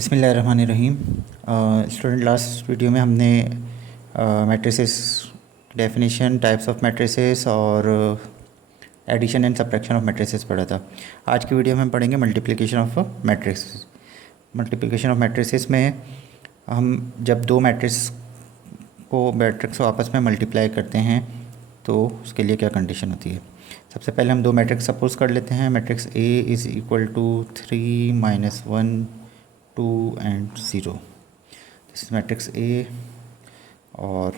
बिस्मिल्लाहिर्रहमानिर्रहीम। Student, last video में हमने matrices definition, types of matrices और addition and subtraction of matrices पढ़ा था। आज की वीडियो में हम पढ़ेंगे multiplication of matrix. Multiplication of matrices में हम जब दो मैट्रिक्स को आपस में मल्टीप्लाई करते हैं तो उसके लिए क्या कंडीशन होती है। सबसे पहले हम दो मैट्रिक्स सपोज कर लेते हैं। Matrix A is equal to 3 - 1 2 and 0। This is matrix A. और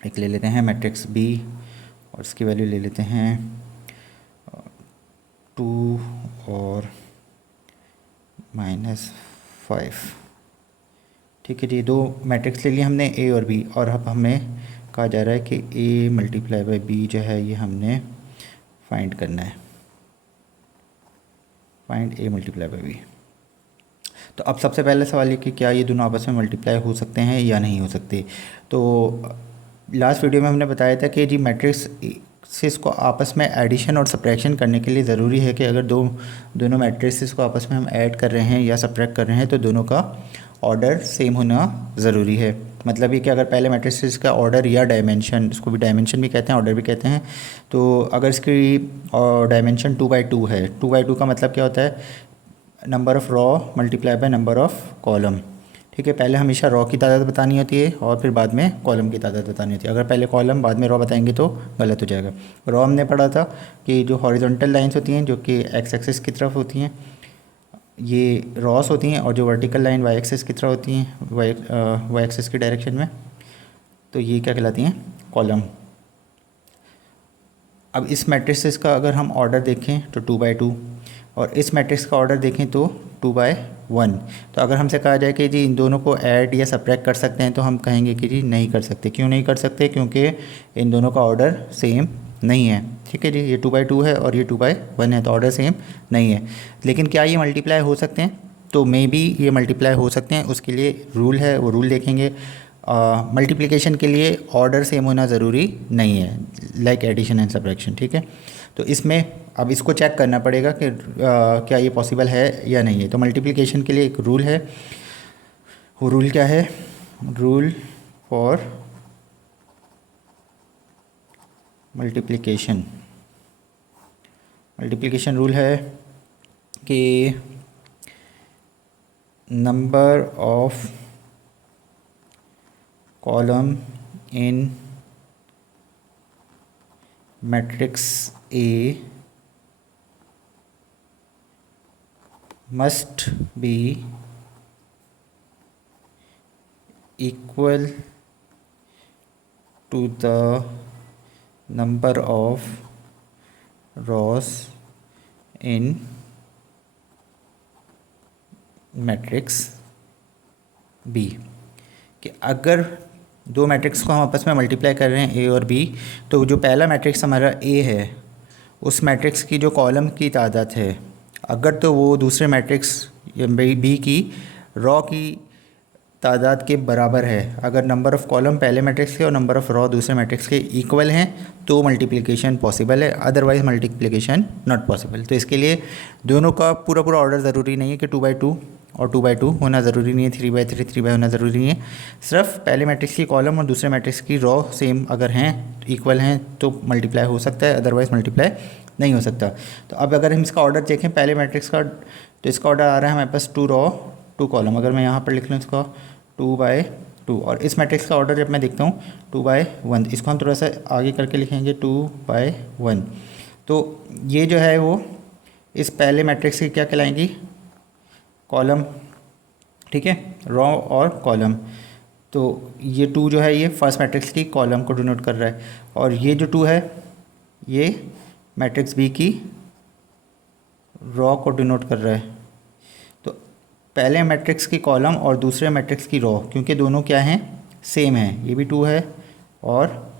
एक ले लेते हैं मैट्रिक्स बी और इसकी वैल्यू ले लेते हैं 2 और -5। ठीक है जी, दो मैट्रिक्स ले लिए हमने ए और बी, और अब हमें कहा जा रहा है कि ए मल्टीप्लाई बाई बी जो है ये हमने फाइंड करना है। Find A multiply by B. तो अब सबसे पहले सवाल ये कि क्या ये दोनों आपस में मल्टीप्लाई हो सकते हैं या नहीं हो सकते। तो लास्ट वीडियो में हमने बताया था कि जी मैट्रिक्स को आपस में एडिशन और सब्ट्रैक्शन करने के लिए ज़रूरी है कि अगर दोनों मैट्रिक्स को आपस में हम ऐड कर रहे हैं या सब्ट्रैक्ट कर रहे हैं तो दोनों का ऑर्डर सेम होना ज़रूरी है। मतलब ये कि अगर पहले मैट्रिक्स का ऑर्डर या डायमेंशन, इसको भी डायमेंशन भी कहते हैं, ऑर्डर भी कहते हैं, तो अगर इसकी डायमेंशन 2/2 है, 2/2 का मतलब क्या होता है, number of raw multiply by number of column. ठीक है, पहले हमेशा रॉ की तादाद बतानी होती है और फिर बाद में कॉलम की तादाद बतानी होती है। अगर पहले कॉलम बाद में रॉ बताएंगे तो गलत हो जाएगा। रॉ हमने पढ़ा था कि जो हॉरिजॉन्टल लाइंस होती हैं जो कि एक्स एक्सिस की तरफ होती हैं ये रॉस होती हैं, और जो वर्टिकल लाइन वाई एक्सिस की तरफ होती हैं वाई एक्सिस की डायरेक्शन में, तो ये क्या कहलाती हैं, कॉलम। अब इस मैट्रिक्स का अगर हम ऑर्डर देखें तो 2/2, और इस मैट्रिक्स का ऑर्डर देखें तो 2/1। तो अगर हमसे कहा जाए कि जी इन दोनों को ऐड या सब्ट्रैक्ट कर सकते हैं तो हम कहेंगे कि जी नहीं कर सकते। क्यों नहीं कर सकते? क्योंकि इन दोनों का ऑर्डर सेम नहीं है। ठीक है जी, ये 2/2 है और ये 2/1 है, तो ऑर्डर सेम नहीं है। लेकिन क्या ये मल्टीप्लाई हो सकते हैं? तो मे बी ये मल्टीप्लाई हो सकते हैं। उसके लिए रूल है, वो रूल देखेंगे। मल्टीप्लिकेशन के लिए ऑर्डर सेम होना ज़रूरी नहीं है, लाइक एडिशन एंड सब्ट्रैक्शन। ठीक है, तो इसमें अब इसको चेक करना पड़ेगा कि क्या ये पॉसिबल है या नहीं है। तो मल्टीप्लिकेशन के लिए एक रूल है। वो रूल क्या है? रूल फॉर मल्टीप्लिकेशन रूल है कि number of column in matrix A must be equal to the number of rows in matrix B. कि अगर दो मैट्रिक्स को हम आपस में मल्टीप्लाई कर रहे हैं ए और बी, तो जो पहला मैट्रिक्स हमारा ए है उस मैट्रिक्स की जो कॉलम की तादाद है, अगर तो वो दूसरे मैट्रिक्स या बी की रॉ की तादाद के बराबर है, अगर नंबर ऑफ़ कॉलम पहले मैट्रिक्स के और नंबर ऑफ़ रॉ दूसरे मैट्रिक्स के इक्वल हैं, तो मल्टीप्लिकेशन पॉसिबल है। Otherwise multiplication not possible. तो इसके लिए दोनों का पूरा ऑर्डर ज़रूरी नहीं है कि 2/2 और 2/2 होना ज़रूरी नहीं है, 3/3 3/3 होना ज़रूरी नहीं है। सिर्फ पहले मैट्रिक्स की कॉलम और दूसरे मैट्रिक्स की रॉ सेम अगर हैं, इक्वल हैं, तो मल्टीप्लाई हो सकता है, अदरवाइज़ मल्टीप्लाई नहीं हो सकता। तो अब अगर हम इसका ऑर्डर देखें पहले मैट्रिक्स का, तो इसका ऑर्डर आ रहा है हमारे पास 2 रॉ 2 कॉलम। अगर मैं यहाँ पर लिख लूँ इसका 2/2, और इस मैट्रिक्स का ऑर्डर जब मैं देखता हूँ 2/1, इसको हम थोड़ा सा आगे करके लिखेंगे 2/1। तो ये जो है वो इस पहले मैट्रिक्स की क्या कहलाएंगी, कॉलम। ठीक है, रॉ और कॉलम। तो ये 2 जो है ये फर्स्ट मैट्रिक्स की कॉलम को डिनोट कर रहा है, और ये जो 2 है ये मैट्रिक्स बी की रॉ को डिनोट कर रहा है। तो पहले मैट्रिक्स की कॉलम और दूसरे मैट्रिक्स की रॉ, क्योंकि दोनों क्या हैं, सेम हैं, ये भी 2 है और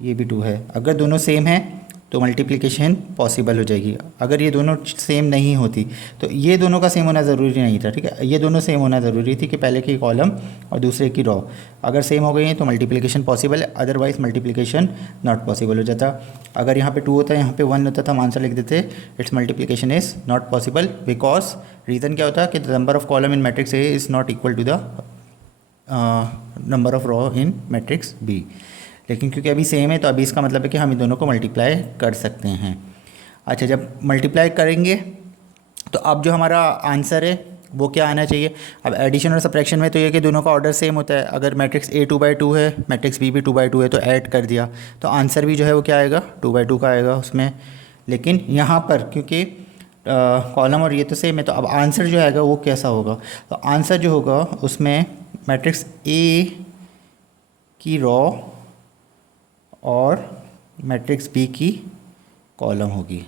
ये भी 2 है। अगर दोनों सेम हैं तो मल्टीप्लिकेशन पॉसिबल हो जाएगी। अगर ये दोनों सेम नहीं होती तो ये दोनों का सेम होना ज़रूरी नहीं था, ठीक है, ये दोनों सेम होना ज़रूरी थी कि पहले की कॉलम और दूसरे की रॉ अगर सेम हो गई हैं तो मल्टीप्लिकेशन पॉसिबल है, अदरवाइज मल्टीप्लिकेशन नॉट पॉसिबल हो जाता। अगर यहाँ पे 2 होता है, यहाँ पे 1 होता तो हम आंसर लिख देते it's multiplication is not possible, because reason क्या होता है कि the number of column in matrix A is not equal to the number of row in matrix B. लेकिन क्योंकि अभी सेम है तो अभी इसका मतलब है कि हम इन दोनों को मल्टीप्लाई कर सकते हैं। अच्छा, जब मल्टीप्लाई करेंगे तो अब जो हमारा आंसर है वो क्या आना चाहिए। अब एडिशन और सब्ट्रैक्शन में तो ये कि दोनों का ऑर्डर सेम होता है। अगर मैट्रिक्स ए 2/2 है, मैट्रिक्स बी भी 2/2 है, तो ऐड कर दिया तो आंसर भी जो है वो क्या आएगा 2/2 का आएगा उसमें। लेकिन यहाँ पर क्योंकि कॉलम और ये तो सेम है तो अब आंसर जो आएगा वो कैसा होगा, तो आंसर जो होगा उसमें मैट्रिक्स ए की रॉ और मैट्रिक्स बी की कॉलम होगी।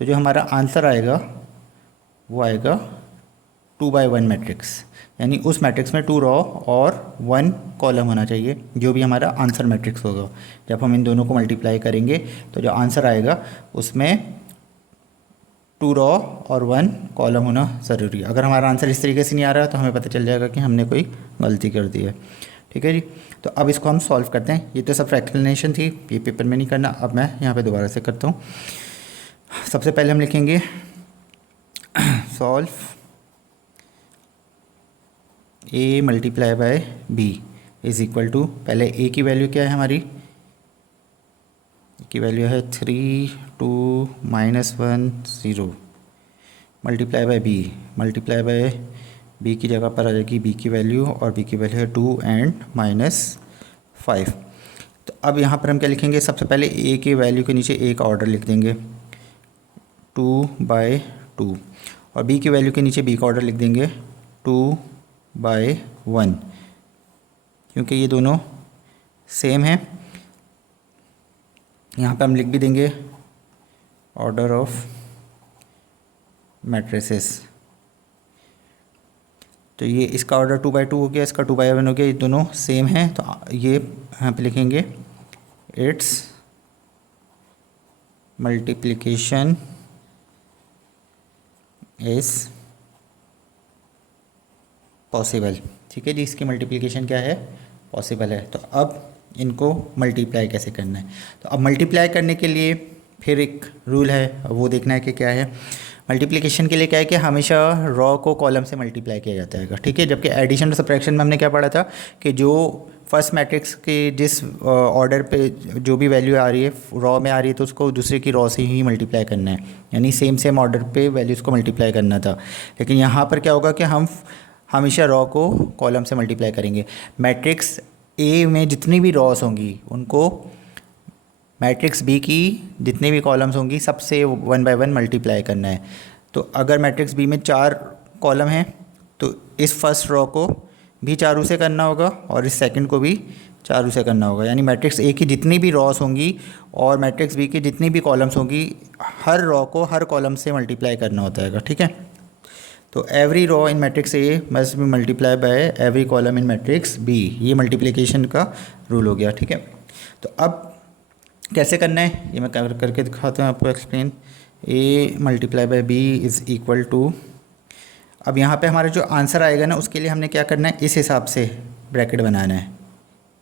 तो जो हमारा आंसर आएगा वो आएगा 2/1 मैट्रिक्स, यानी उस मैट्रिक्स में 2 रॉ और 1 कॉलम होना चाहिए, जो भी हमारा आंसर मैट्रिक्स होगा। जब हम इन दोनों को मल्टीप्लाई करेंगे तो जो आंसर आएगा उसमें 2 रॉ और 1 कॉलम होना ज़रूरी है। अगर हमारा आंसर इस तरीके से नहीं आ रहा तो हमें पता चल जाएगा कि हमने कोई गलती कर दी है। ठीक है जी, तो अब इसको हम सॉल्व करते हैं। ये तो सब एक्सप्लेनेशन थी, ये पेपर में नहीं करना। अब मैं यहाँ पे दोबारा से करता हूँ। सबसे पहले हम लिखेंगे solve A multiply by B is equal to, पहले ए की वैल्यू क्या है हमारी, की वैल्यू है 3 2 -1 0 multiply by B, multiply by B की जगह पर आ जाएगी बी की वैल्यू और बी की वैल्यू है 2 एंड -5। तो अब यहाँ पर हम क्या लिखेंगे, सबसे पहले ए की वैल्यू के नीचे ए का ऑर्डर लिख देंगे 2/2 और बी की वैल्यू के नीचे बी का ऑर्डर लिख देंगे 2/1, क्योंकि ये दोनों सेम हैं। यहाँ पे हम लिख भी देंगे ऑर्डर ऑफ मैट्रिसेस। तो ये इसका ऑर्डर 2/2 हो गया, इसका 2/1 हो गया, ये दोनों सेम हैं। तो ये यहाँ पे लिखेंगे इट्स मल्टीप्लिकेशन इज़ पॉसिबल। ठीक है जी, इसकी मल्टीप्लिकेशन क्या है, पॉसिबल है। तो अब इनको मल्टीप्लाई कैसे करना है, तो अब मल्टीप्लाई करने के लिए फिर एक रूल है, वो देखना है कि क्या है। मल्टीप्लिकेशन के लिए क्या है कि हमेशा रॉ को कॉलम से मल्टीप्लाई किया जाता है, ठीक है। जबकि एडिशन और सब्ट्रैक्शन में हमने क्या पढ़ा था कि जो फर्स्ट मैट्रिक्स के जिस ऑर्डर पे जो भी वैल्यू आ रही है रॉ में आ रही है तो उसको दूसरे की रॉ से ही मल्टीप्लाई करना है, यानी सेम ऑर्डर पे वैल्यूज़ को मल्टीप्लाई करना था। लेकिन यहाँ पर क्या होगा कि हम हमेशा रॉ को कॉलम से मल्टीप्लाई करेंगे। मैट्रिक्स ए में जितनी भी रॉस होंगी उनको मैट्रिक्स बी की जितनी भी कॉलम्स होंगी सबसे 1/1 मल्टीप्लाई करना है। तो अगर मैट्रिक्स बी में 4 कॉलम हैं तो इस फर्स्ट रॉ को भी 4 से करना होगा और इस सेकंड को भी 4 से करना होगा, यानी मैट्रिक्स ए की जितनी भी रॉस होंगी और मैट्रिक्स बी की जितनी भी कॉलम्स होंगी हर रॉ को हर कॉलम से मल्टीप्लाई करना होता है, ठीक है। तो every row in matrix A must be multiply by every column in matrix B, ये मल्टीप्लिकेशन का रूल हो गया, ठीक है। तो अब कैसे करना है ये मैं करके दिखाता हूँ आपको explain. A multiply by B is equal to, अब यहाँ पे हमारा जो आंसर आएगा ना उसके लिए हमने क्या करना है, इस हिसाब से ब्रैकेट बनाना है।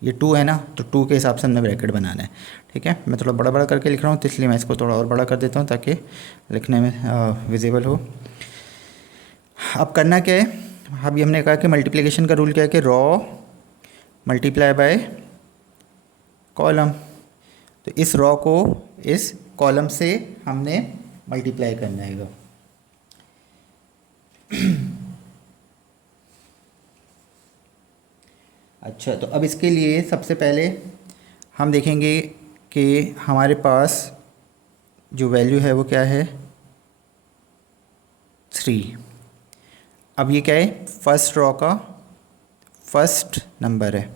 ये 2 है ना, तो 2 के हिसाब से हमने ब्रैकेट बनाना है, ठीक है। मैं थोड़ा बड़ा बड़ा करके लिख रहा हूँ तो इसलिए मैं इसको थोड़ा और बड़ा कर देता हूँ ताकि लिखने में विजिबल हो। अब करना क्या है, अभी हमने कहा कि मल्टीप्लिकेशन का रूल क्या है कि रॉ मल्टीप्लाई बाय कॉलम, तो इस रॉ को इस कॉलम से हमने मल्टीप्लाई करना है। अच्छा, तो अब इसके लिए सबसे पहले हम देखेंगे कि हमारे पास जो वैल्यू है वो क्या है 3। अब ये क्या है, फर्स्ट रॉ का फर्स्ट नंबर है।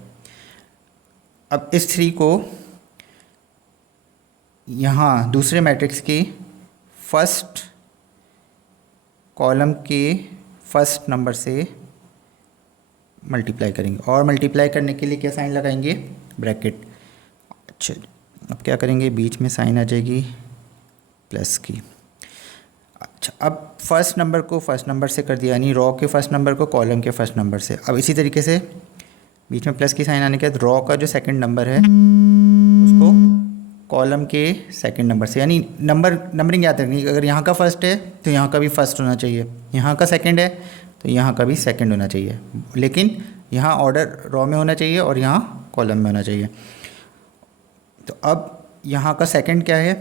अब इस 3 को यहाँ दूसरे मैट्रिक्स के फर्स्ट कॉलम के फर्स्ट नंबर से मल्टीप्लाई करेंगे और मल्टीप्लाई करने के लिए क्या साइन लगाएंगे, ब्रैकेट। अच्छा, अब क्या करेंगे, बीच में साइन आ जाएगी प्लस की। अच्छा, अब फर्स्ट नंबर को फर्स्ट नंबर से कर दिया, यानी रॉ के फर्स्ट नंबर को कॉलम के फर्स्ट नंबर से। अब इसी तरीके से बीच में प्लस की साइन आने के बाद रॉ का जो सेकंड नंबर है उसको कॉलम के सेकंड नंबर से, यानी नंबरिंग याद रखनी। अगर यहाँ का फर्स्ट है तो यहाँ का भी फर्स्ट होना चाहिए, यहाँ का सेकंड है तो यहाँ का भी सेकंड होना चाहिए, लेकिन यहाँ ऑर्डर रॉ में होना चाहिए और यहाँ कॉलम में होना चाहिए। तो अब यहाँ का सेकंड क्या है,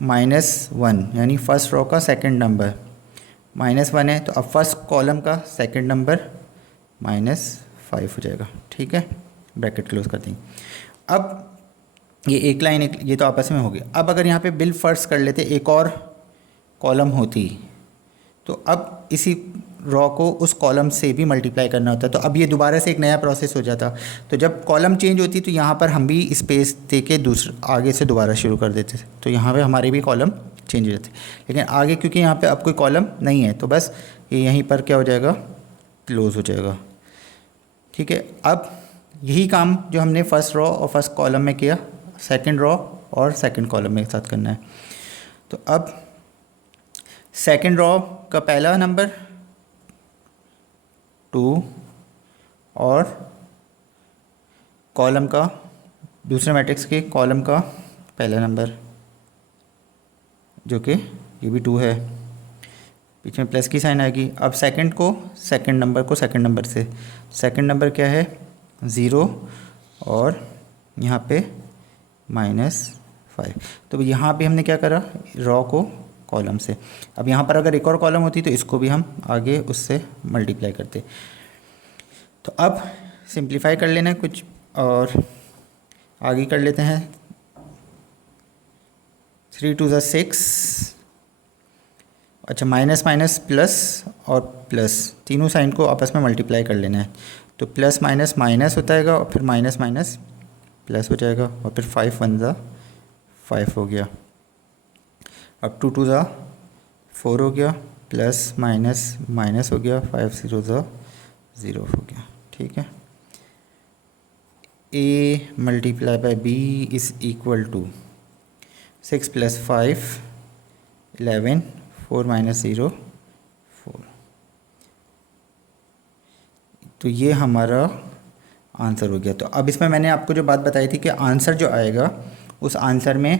-1, यानी फर्स्ट रो का सेकंड नंबर -1 है, तो अब फर्स्ट कॉलम का सेकंड नंबर -5 हो जाएगा। ठीक है, ब्रैकेट क्लोज कर देंगे। अब ये एक लाइन ये तो आपस में हो गया। अब अगर यहाँ पे बिल फर्स्ट कर लेते, एक और कॉलम होती, तो अब इसी रॉ को उस कॉलम से भी मल्टीप्लाई करना होता, तो अब ये दोबारा से एक नया प्रोसेस हो जाता। तो जब कॉलम चेंज होती तो यहाँ पर हम भी स्पेस दे के दूसरे आगे से दोबारा शुरू कर देते थे, तो यहाँ पे हमारे भी कॉलम चेंज हो जाते। लेकिन आगे क्योंकि यहाँ पे अब कोई कॉलम नहीं है तो बस ये यहीं पर क्या हो जाएगा, क्लोज हो जाएगा। ठीक है, अब यही काम जो हमने फर्स्ट रॉ और फर्स्ट कॉलम में किया, सेकंड रॉ और सेकंड कॉलम में एक साथ करना है। तो अब सेकंड रॉ का पहला नंबर 2 और कॉलम का दूसरे मैट्रिक्स के कॉलम का पहला नंबर जो कि ये भी 2 है, बीच में प्लस की साइन आएगी। अब सेकंड को सेकंड नंबर को सेकंड नंबर से, सेकंड नंबर क्या है 0 और यहाँ पे -5। तो यहाँ पे हमने क्या करा, रॉ को कॉलम से। अब यहाँ पर अगर एक और कॉलम होती तो इसको भी हम आगे उससे मल्टीप्लाई करते। तो अब सिंप्लीफाई कर लेना है कुछ और आगे कर लेते हैं। 3 2 ज़ा 6, अच्छा माइनस माइनस प्लस और प्लस तीनों साइन को आपस में मल्टीप्लाई कर लेना है। तो प्लस माइनस माइनस होता है और फिर माइनस माइनस प्लस हो जाएगा और फिर 5 1 ज़ा 5 हो गया। अब 2 2 ज़ा 4 हो गया, प्लस माइनस माइनस हो गया, 5 0 ज़ा 0 हो गया। ठीक है, a multiply by b is equal to 6 + 5 11, 4 - 0 4। तो ये हमारा आंसर हो गया। तो अब इसमें मैंने आपको जो बात बताई थी कि आंसर जो आएगा उस आंसर में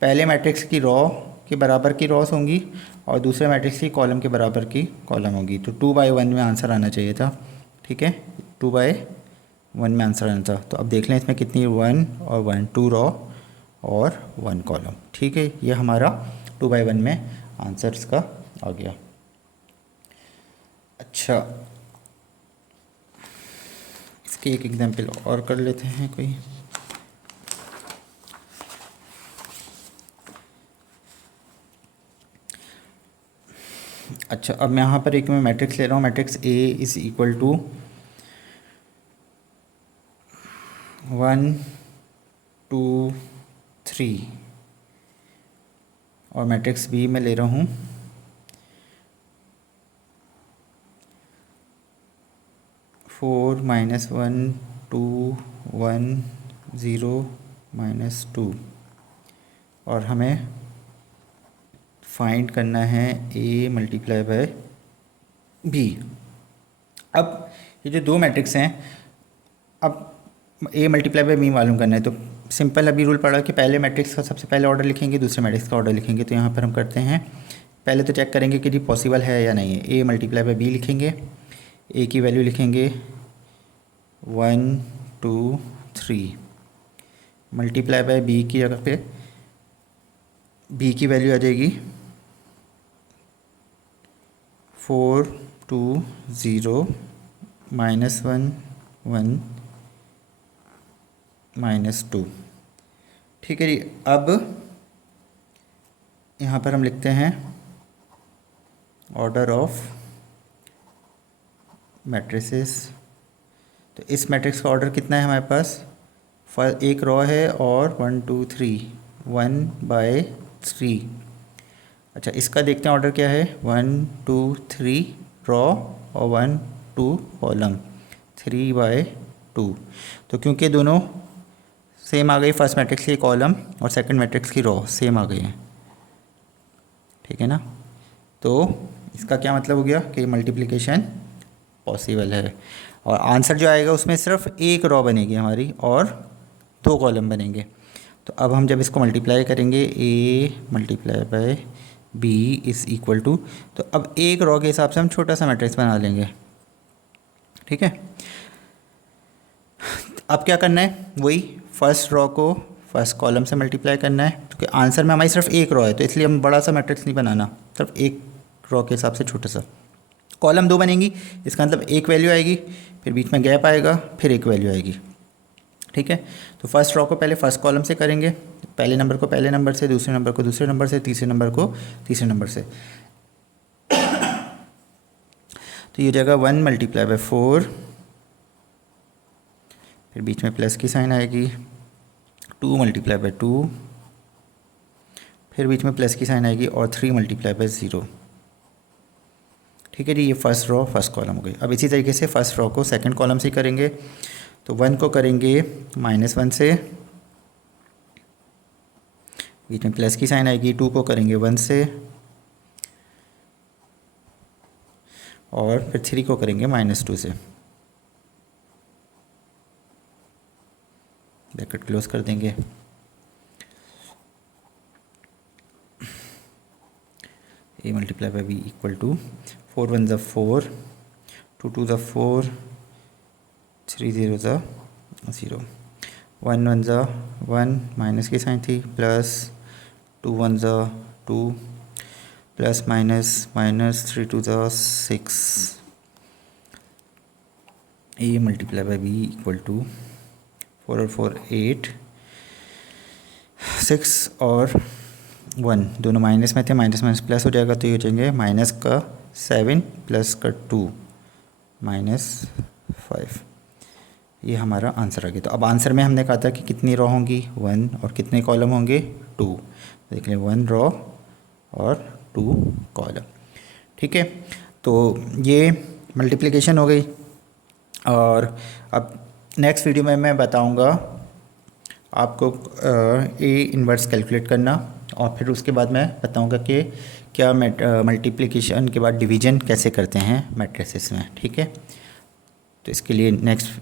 पहले मैट्रिक्स की रॉ के बराबर की रॉस होंगी और दूसरे मैट्रिक्स की कॉलम के बराबर की कॉलम होगी। तो 2/1 में आंसर आना चाहिए था। ठीक है, 2/1 में आंसर आना था। तो अब देख लें इसमें कितनी 1 और 1, 2 रॉ और 1 कॉलम। ठीक है, ये हमारा 2/1 में आंसर इसका आ गया। अच्छा, इसके एक एग्जाम्पल और कर लेते हैं कोई। अच्छा, अब मैं यहाँ पर एक मैं मैट्रिक्स ले रहा हूँ, matrix A is equal to 1 2 3 और मैट्रिक्स B में ले रहा हूँ 4 -1 2 1 0 -2 और हमें फाइंड करना है A मल्टीप्लाई बाय B। अब ये जो दो मैट्रिक्स हैं, अब A मल्टीप्लाई बाय B मालूम करना है। तो सिंपल अभी रूल पड़ा कि पहले मैट्रिक्स का सबसे पहले ऑर्डर लिखेंगे, दूसरे मैट्रिक्स का ऑर्डर लिखेंगे। तो यहाँ पर हम करते हैं, पहले तो चेक करेंगे कि ये पॉसिबल है या नहीं है। A मल्टीप्लाई बाय B लिखेंगे, A की वैल्यू लिखेंगे 1 2 3 मल्टीप्लाई बाय B की जगह पे B की वैल्यू आ जाएगी 4 2 0 -1 1 -2। ठीक है जी, अब यहाँ पर हम लिखते हैं ऑर्डर ऑफ मैट्रिसेस। तो इस मैट्रिक्स का ऑर्डर कितना है हमारे पास, एक रॉ है और 1 2 3 1/3। अच्छा, इसका देखते हैं ऑर्डर क्या है, 1 2 3 रॉ और 1 2 कॉलम, 3/2। तो क्योंकि दोनों सेम आ गई, फर्स्ट मैट्रिक्स की कॉलम और सेकंड मैट्रिक्स की रॉ सेम आ गई है, ठीक है ना। तो इसका क्या मतलब हो गया कि मल्टीप्लिकेशन पॉसिबल है, और आंसर जो आएगा उसमें सिर्फ एक रो बनेगी हमारी और 2 कॉलम बनेंगे। तो अब हम जब इसको मल्टीप्लाई करेंगे a multiply by b is equal to, तो अब एक रो के हिसाब से हम छोटा सा मैट्रिक्स बना लेंगे, ठीक है। अब क्या करना है, वही फर्स्ट रो को फर्स्ट कॉलम से मल्टीप्लाई करना है, क्योंकि आंसर में हमारी सिर्फ एक रो है, तो इसलिए हम बड़ा सा मैट्रिक्स नहीं बनाना, सिर्फ एक रो के हिसाब से छोटा सा। कॉलम 2 बनेंगी, इसका मतलब एक वैल्यू आएगी, फिर बीच में गैप आएगा, फिर एक वैल्यू आएगी, ठीक है। तो फर्स्ट रो को पहले फर्स्ट कॉलम से करेंगे, पहले नंबर को पहले नंबर से, दूसरे नंबर को दूसरे नंबर से, तीसरे नंबर को तीसरे नंबर से। तो ये हो जाएगा 1 मल्टीप्लाई बाय 4, फिर बीच में प्लस की साइन आएगी, 2 मल्टीप्लाई बाय 2, फिर बीच में प्लस की साइन आएगी, और 3 मल्टीप्लाई बाय 0, ठीक है जी। ये फर्स्ट रो फर्स्ट कॉलम हो गई। अब इसी तरीके से फर्स्ट रो को सेकंड कॉलम से करेंगे, तो 1 को करेंगे -1 से, बीच में प्लस की साइन आएगी, 2 को करेंगे 1 से, और फिर 3 को करेंगे -2 से। ब्रैकेट क्लोज कर देंगे। a multiply by b equal to 4 1 ज़ा 4, 2 2 ज़ा 4, 3 0 ज़ा 0, 1 1 ज़ा 1, माइनस की साइन थी, प्लस 2 1 ज़ा 2, प्लस माइनस माइनस 3 2 ज़ा 6, a multiply by b equal to 4 और 4 8, 6 और 1 दोनों माइनस में थे, माइनस माइनस प्लस हो जाएगा, तो ये हो जाएंगे माइनस का 7 प्लस का 2 -5। ये हमारा आंसर आ गया। तो अब आंसर में हमने कहा था कि कितनी रो होंगी 1, और कितने कॉलम होंगे 2। देख लें 1 रो और 2 कॉलम, ठीक है। तो ये मल्टीप्लिकेशन हो गई, और अब नेक्स्ट वीडियो में मैं बताऊंगा आपको ए इन्वर्स कैलकुलेट करना, और फिर उसके बाद मैं बताऊंगा कि क्या मल्टीप्लिकेशन के बाद डिवीजन कैसे करते हैं मैट्रिसेस में, ठीक है। तो इसके लिए नेक्स्ट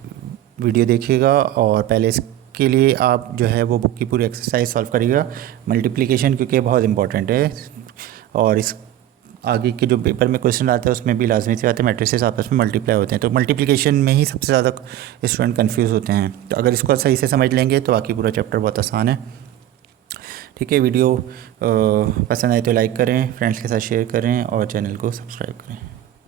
वीडियो देखिएगा, और पहले इसके लिए आप जो है वो बुक की पूरी एक्सरसाइज सॉल्व करिएगा, मल्टीप्लिकेशन, क्योंकि बहुत इंपॉर्टेंट है, और इस आगे के जो पेपर में क्वेश्चन आते हैं उसमें भी लाजमी से आते हैं मैट्रिसेस आपस में मल्टीप्लाई होते हैं। तो मल्टीप्लिकेशन में ही सबसे ज़्यादा स्टूडेंट कंफ्यूज होते हैं, तो अगर इसको सही से समझ लेंगे तो बाकी पूरा चैप्टर बहुत आसान है, ठीक है। वीडियो पसंद आए तो लाइक करें, फ्रेंड्स के साथ शेयर करें, और चैनल को सब्सक्राइब करें।